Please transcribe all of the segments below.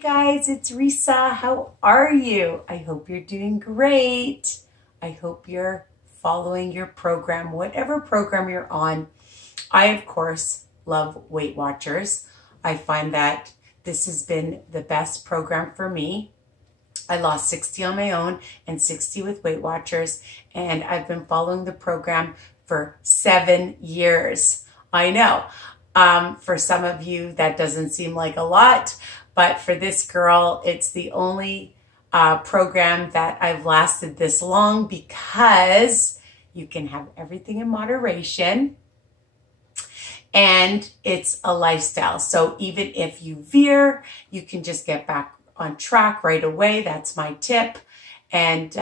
Guys, it's Risa. How are you? I hope you're doing great. I hope you're following your program, whatever program you're on. I, of course, love Weight Watchers. I find that this has been the best program for me. I lost 60 on my own and 60 with Weight Watchers, and I've been following the program for 7 years. I know. For some of you, that doesn't seem like a lot, but for this girl, it's the only program that I've lasted this long because you can have everything in moderation and it's a lifestyle. So even if you veer, you can just get back on track right away. That's my tip. And,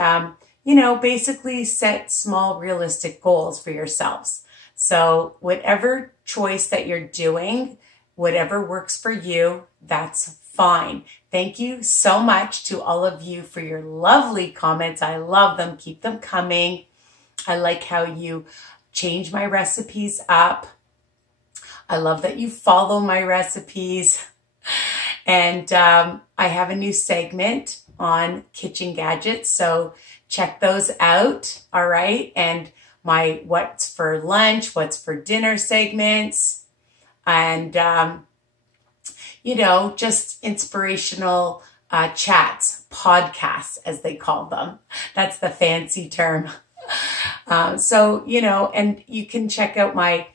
you know, basically set small, realistic goals for yourselves. So whatever choice that you're doing, whatever works for you, that's fine. Thank you so much to all of you for your lovely comments. I love them. Keep them coming. I like how you change my recipes up. I love that you follow my recipes. And I have a new segment on kitchen gadgets, so check those out, all right? And my what's for lunch, what's for dinner segments, and, you know, just inspirational chats, podcasts, as they call them. That's the fancy term. So, you know, and you can check out my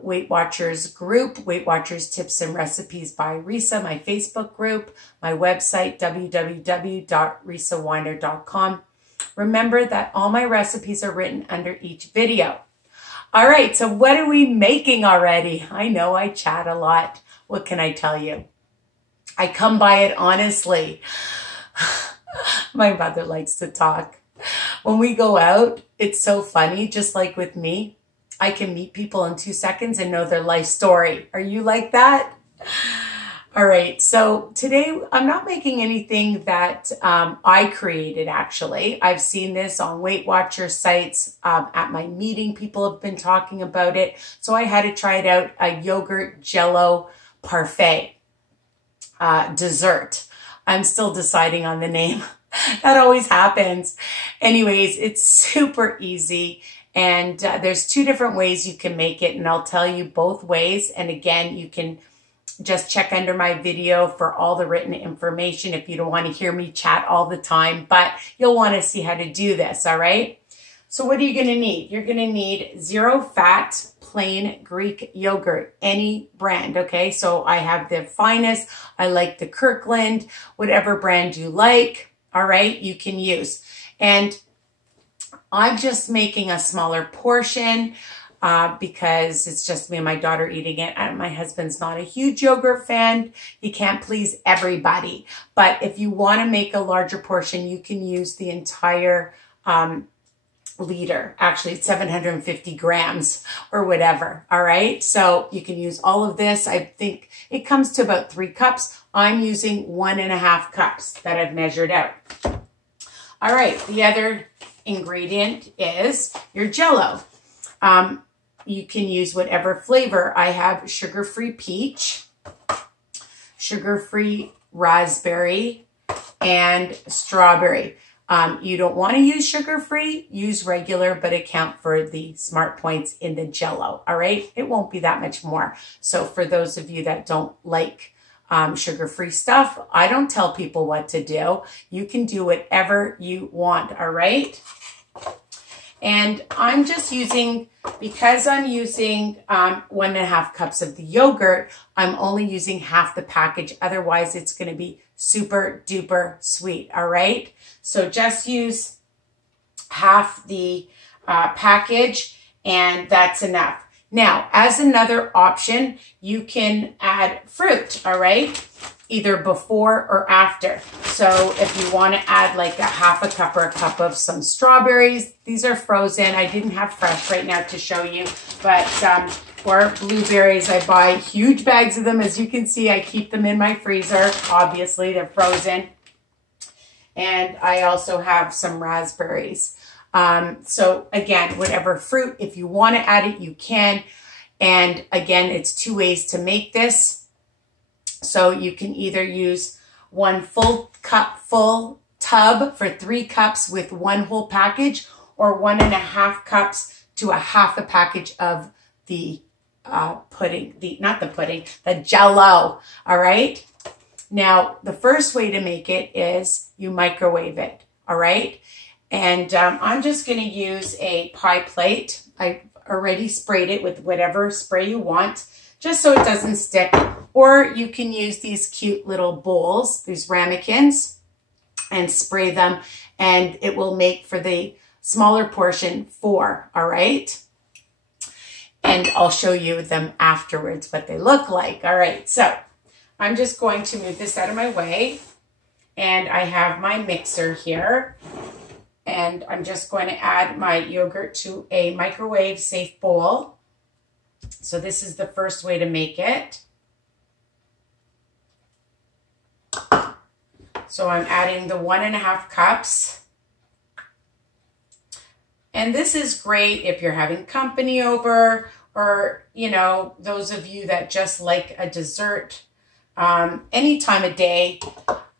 Weight Watchers group, Weight Watchers Tips and Recipes by Risa, my Facebook group, my website, www.risaweiner.com. Remember that all my recipes are written under each video. All right, so what are we making already? I know I chat a lot. What can I tell you? I come by it honestly. My mother likes to talk. When we go out, it's so funny, just like with me. I can meet people in 2 seconds and know their life story. Are you like that? All right, so today I'm not making anything that I created, actually. I've seen this on Weight Watcher sites. At my meeting, people have been talking about it. So I had to try it out, a yogurt Jello parfait dessert. I'm still deciding on the name. That always happens. Anyways, it's super easy. And there's 2 different ways you can make it, and I'll tell you both ways. And again, you can just check under my video for all the written information if you don't want to hear me chat all the time, but you'll want to see how to do this, all right? So what are you going to need? You're going to need 0 fat, plain Greek yogurt, any brand, okay? So I have the Finest, I like the Kirkland, whatever brand you like, all right, you can use. And I'm just making a smaller portion because it's just me and my daughter eating it. My husband's not a huge yogurt fan. He can't please everybody. But if you want to make a larger portion, you can use the entire liter. Actually, it's 750 grams or whatever. All right. So you can use all of this. I think it comes to about 3 cups. I'm using 1.5 cups that I've measured out. All right. The other ingredient is your Jello. You can use whatever flavor. I have sugar-free peach, sugar-free raspberry, and strawberry. You don't want to use sugar-free, use regular, but account for the smart points in the Jello, all right? It won't be that much more. So for those of you that don't like sugar-free stuff, I don't tell people what to do. You can do whatever you want, all right? And I'm just using, because I'm using 1.5 cups of the yogurt, I'm only using half the package. Otherwise, it's going to be super duper sweet, all right? So just use half the package, and that's enough. Now, as another option, you can add fruit, all right? Either before or after. So if you want to add like 1/2 cup or a cup of some strawberries, these are frozen. I didn't have fresh right now to show you, but or blueberries. I buy huge bags of them. As you can see, I keep them in my freezer. Obviously, they're frozen. And I also have some raspberries. So again, whatever fruit, if you want to add it, you can. And again, it's 2 ways to make this. So you can either use 1 full tub for 3 cups with 1 whole package, or 1.5 cups to a half a package of the the Jello. All right. Now, the first way to make it is you microwave it. All right. And I'm just going to use a pie plate. I already sprayed it with whatever spray you want, just so it doesn't stick. Or you can use these cute little bowls, these ramekins, and spray them, and it will make for the smaller portion 4. All right. And I'll show you them afterwards, what they look like. All right, so I'm just going to move this out of my way. And I have my mixer here. And I'm just going to add my yogurt to a microwave safe bowl. So this is the first way to make it. So I'm adding the 1.5 cups. And this is great if you're having company over, or, you know, those of you that just like a dessert any time of day.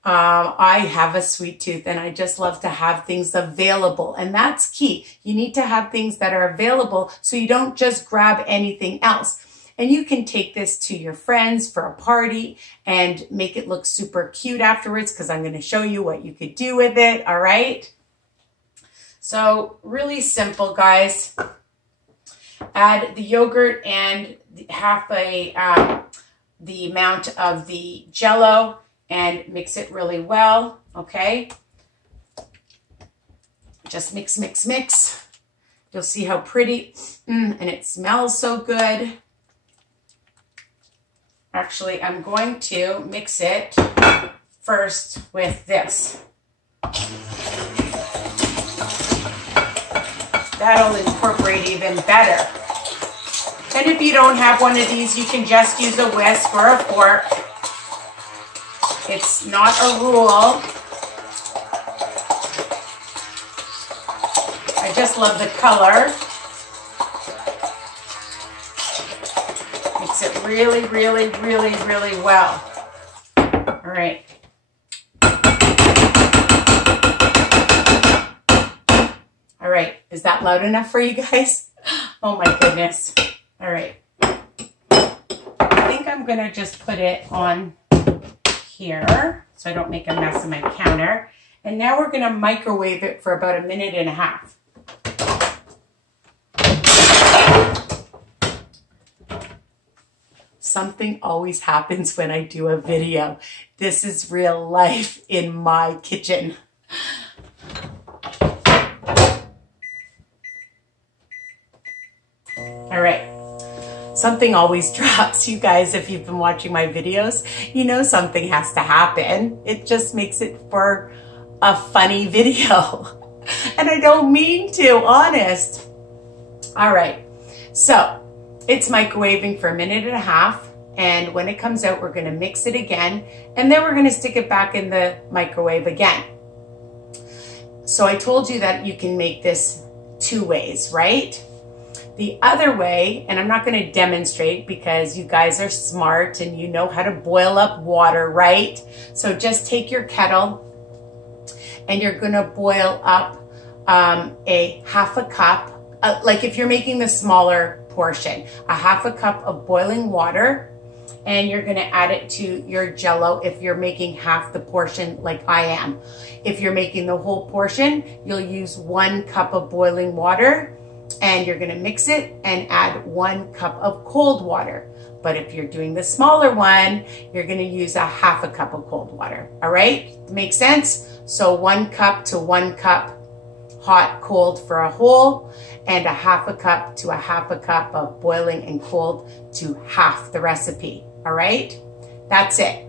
I have a sweet tooth and I just love to have things available. And that's key. You need to have things that are available so you don't just grab anything else. And you can take this to your friends for a party and make it look super cute afterwards, because I'm going to show you what you could do with it. All right. So really simple, guys. Add the yogurt and half the amount of the Jello and mix it really well, okay? Just mix, mix, mix. You'll see how pretty, and it smells so good. Actually, I'm going to mix it first with this. That'll incorporate even better. And if you don't have one of these, you can just use a whisk or a fork. It's not a rule. I just love the color. Mix it really, really, really, really well. All right. All right, is that loud enough for you guys? Oh my goodness. All right. I think I'm gonna just put it on here so I don't make a mess of my counter. And now we're gonna microwave it for about 1.5 minutes. Something always happens when I do a video. This is real life in my kitchen. All right, something always drops, you guys. If you've been watching my videos, you know something has to happen. It just makes it for a funny video. And I don't mean to, honest. All right, so it's microwaving for 1.5 minutes. And when it comes out, we're gonna mix it again. And then we're gonna stick it back in the microwave again. So I told you that you can make this 2 ways, right? The other way, and I'm not going to demonstrate because you guys are smart and you know how to boil up water, right? So just take your kettle and you're going to boil up a 1/2 cup, like if you're making the smaller portion, a 1/2 cup of boiling water, and you're going to add it to your Jello if you're making half the portion like I am. If you're making the whole portion, you'll use 1 cup of boiling water. And you're gonna mix it and add 1 cup of cold water. But if you're doing the smaller one, you're gonna use a 1/2 cup of cold water, all right? Makes sense? So 1 cup to 1 cup hot, cold for a whole, and a 1/2 cup to a 1/2 cup of boiling and cold to half the recipe, all right? That's it.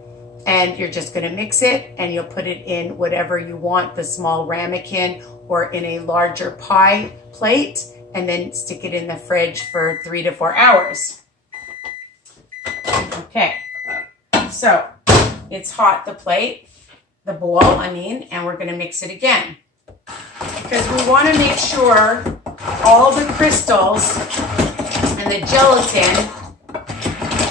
And you're just gonna mix it and you'll put it in whatever you want, the small ramekin or in a larger pie plate, and then stick it in the fridge for 3 to 4 hours. Okay, so it's hot, the plate, the bowl, I mean, and we're gonna mix it again. Because we wanna make sure all the crystals and the gelatin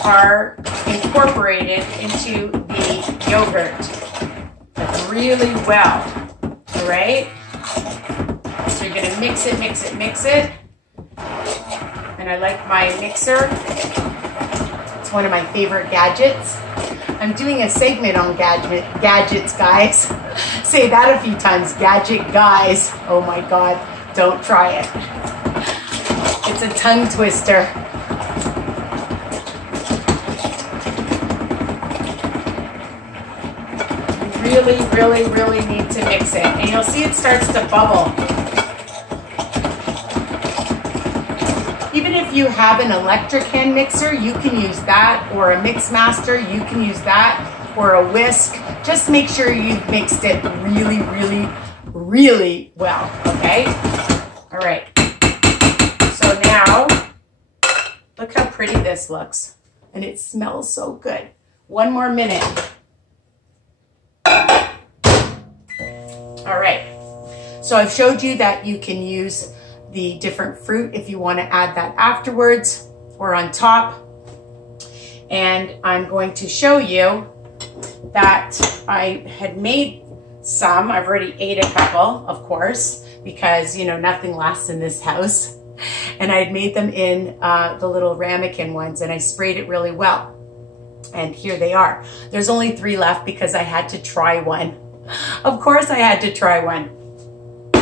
are incorporated into the yogurt. really well, all right? So you're gonna mix it, mix it, mix it. And I like my mixer. It's one of my favorite gadgets. I'm doing a segment on gadgets, guys. Say that a few times, gadget guys. Oh my God, don't try it. It's a tongue twister. Really, really, really need to mix it. And you'll see it starts to bubble. Even if you have an electric hand mixer, you can use that, or a mix master, you can use that, or a whisk. Just make sure you've mixed it really, really, really well, okay? All right. So now, look how pretty this looks. And it smells so good. One more minute. All right. So I've showed you that you can use the different fruit if you want to add that afterwards or on top. And I'm going to show you that I had made some. I've already ate a couple, of course, because, you know, nothing lasts in this house. And I had made them in the little ramekin ones, and I sprayed it really well. And here they are. There's only 3 left because I had to try one. Of course I had to try one.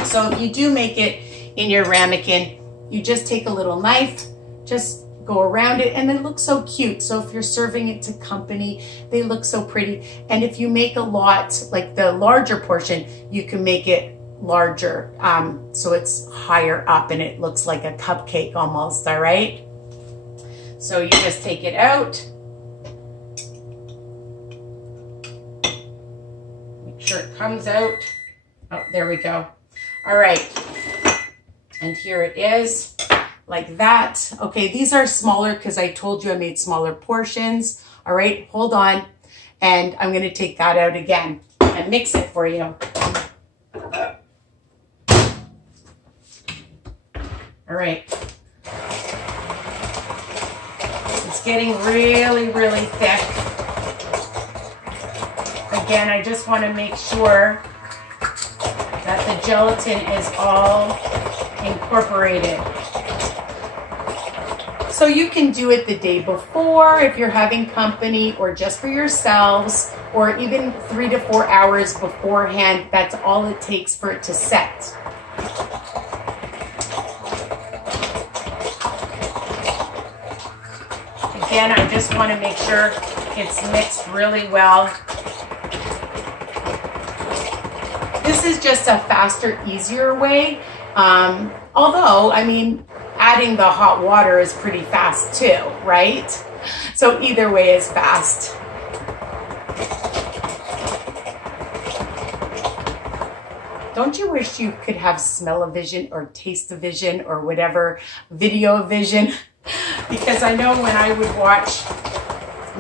So if you do make it in your ramekin, you just take a little knife, just go around it, and they look so cute. So if you're serving it to company, they look so pretty. And if you make a lot, like the larger portion, you can make it larger, so it's higher up and it looks like a cupcake almost, all right? So you just take it out. Make sure it comes out. Oh, there we go. All right. And here it is, like that. Okay, these are smaller because I told you I made smaller portions. All right, hold on. And I'm gonna take that out again and mix it for you. All right. It's getting really, really thick. Again, I just wanna make sure that the gelatin is all incorporated. So you can do it the day before if you're having company, or just for yourselves, or even 3 to 4 hours beforehand. That's all it takes for it to set. Again, I just want to make sure it's mixed really well. This is just a faster, easier way. Although, I mean, adding the hot water is pretty fast too, right? So either way is fast. Don't you wish you could have smell-o-vision or taste-o-vision or whatever, video-vision? Because I know when I would watch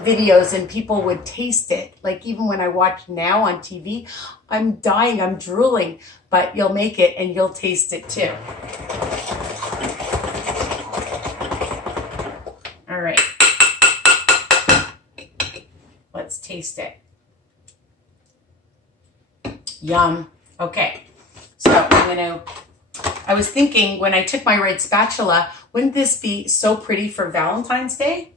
videos and people would taste it, like even when I watch now on TV, I'm dying, I'm drooling, but you'll make it and you'll taste it too. All right, let's taste it. Yum. Okay, so I was thinking when I took my red spatula, wouldn't this be so pretty for Valentine's Day?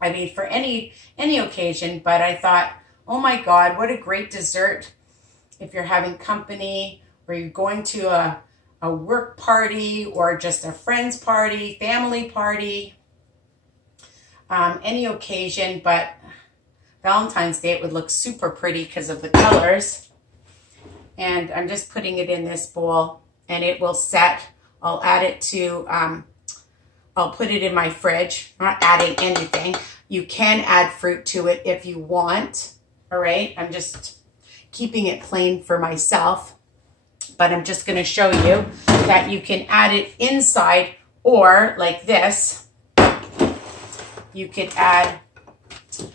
I mean, for any occasion, but I thought, oh my God, what a great dessert if you're having company, or you're going to a work party, or just a friend's party, family party, any occasion, but Valentine's Day, it would look super pretty because of the colors. And I'm just putting it in this bowl and it will set. I'll add it to, I'll put it in my fridge. I'm not adding anything. You can add fruit to it if you want. All right, I'm just keeping it plain for myself, but I'm just gonna show you that you can add it inside, or like this, you could add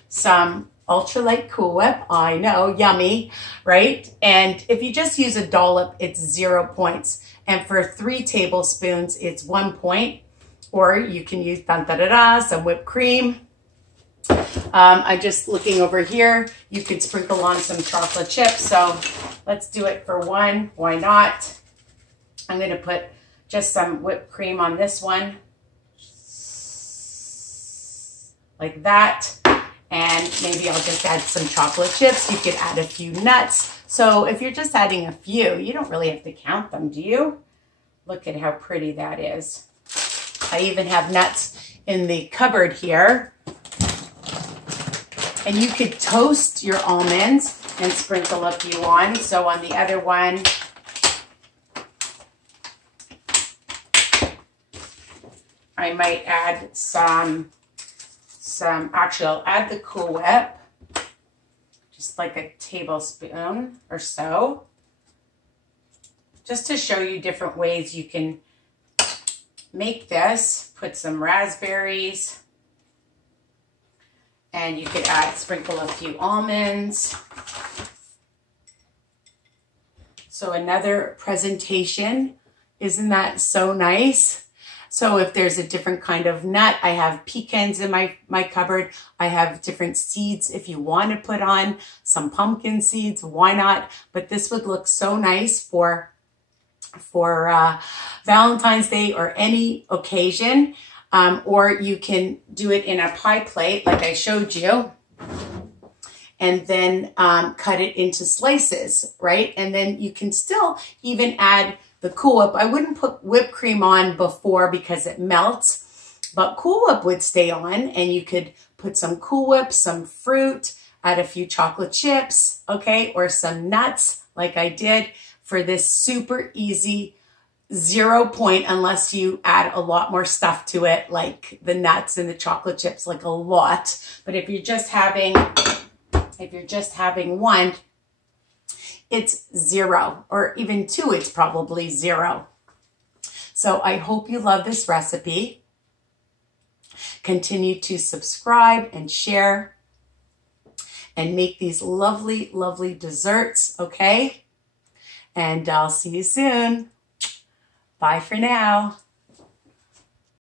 some ultralight Cool Whip. I know, yummy, right? And if you just use a dollop, it's 0 points. And for 3 tablespoons, it's 1 point. Or you can use some whipped cream. I'm just looking over here. You could sprinkle on some chocolate chips. So let's do it for one. Why not? I'm going to put just some whipped cream on this one. Like that. And maybe I'll just add some chocolate chips. You could add a few nuts. So if you're just adding a few, you don't really have to count them, do you? Look at how pretty that is. I even have nuts in the cupboard here. And you could toast your almonds and sprinkle a few on. So on the other one, I might add actually I'll add the Cool Whip, just like a tablespoon or so, just to show you different ways you can make this. Put some raspberries, and you could sprinkle a few almonds. So another presentation, isn't that so nice? So if there's a different kind of nut, I have pecans in my cupboard. I have different seeds if you want to put on some pumpkin seeds, why not? But this would look so nice for Valentine's Day or any occasion. Or you can do it in a pie plate like I showed you. And then cut it into slices, right? And then you can still even add the Cool Whip. I wouldn't put whipped cream on before because it melts, but Cool Whip would stay on, and you could put some Cool Whip, some fruit, add a few chocolate chips, okay, or some nuts like I did for this super easy 0 point, unless you add a lot more stuff to it, like the nuts and the chocolate chips, like a lot. But if you're just having one, it's 0, or even 2, it's probably 0. So I hope you love this recipe. Continue to subscribe and share and make these lovely, lovely desserts, okay? And I'll see you soon. Bye for now.